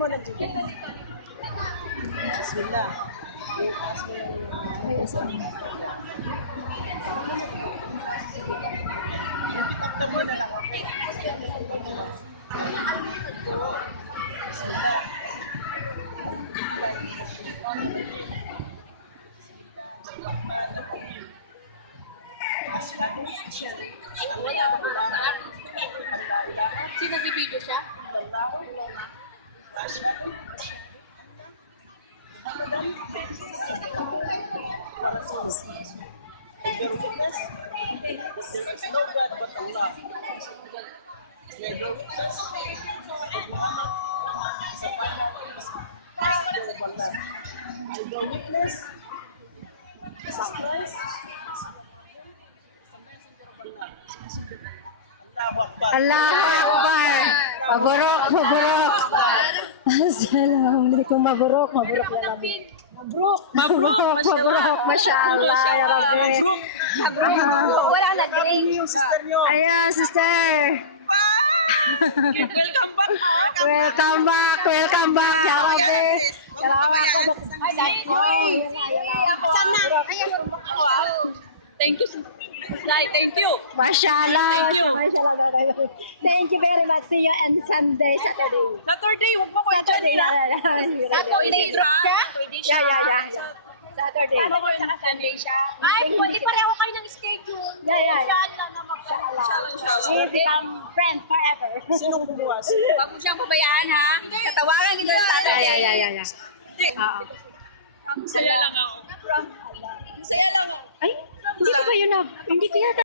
mo na dito. Bismillah. Bukas mo yung kasama. Ito mo na lang. Sino nagbibideo siya? Your witness, there is no God but Allah. May your witness, Muhammad is a final messenger of Allah. I bear witness, Jesus Christ is a messenger of Allah. Allahu Akbar. Allahu Akbar. Maburok, maburok. Assalamualaikum, maburok, maburok ya Rabbi. Maburok, masyaallah ya Rabbi. Maburok. Wala na Happy yung sister nyo. Ayan, sister. Welcome back. Welcome back ya Rabbi. Salamat. Ay, thank you. Sana. Thank you. Thank you. Masyaallah. Thank you very much. See you on Sunday, Saturday. Saturday, huwag mo ko Saturday. Saturday drop siya? Yeah. Saturday. Ano ko sa Sunday siya? Ay, pwede pareho kayo ng schedule. Yeah. Inshallah na magkakaroon. We become friends forever. Sinong kumuha? Huwag mo siyang pabayaan, ha? Tatawagan kita sa Saturday. Yeah. Oo. Saya lang ako. Ay, hindi ko ba yun na, hindi ko yata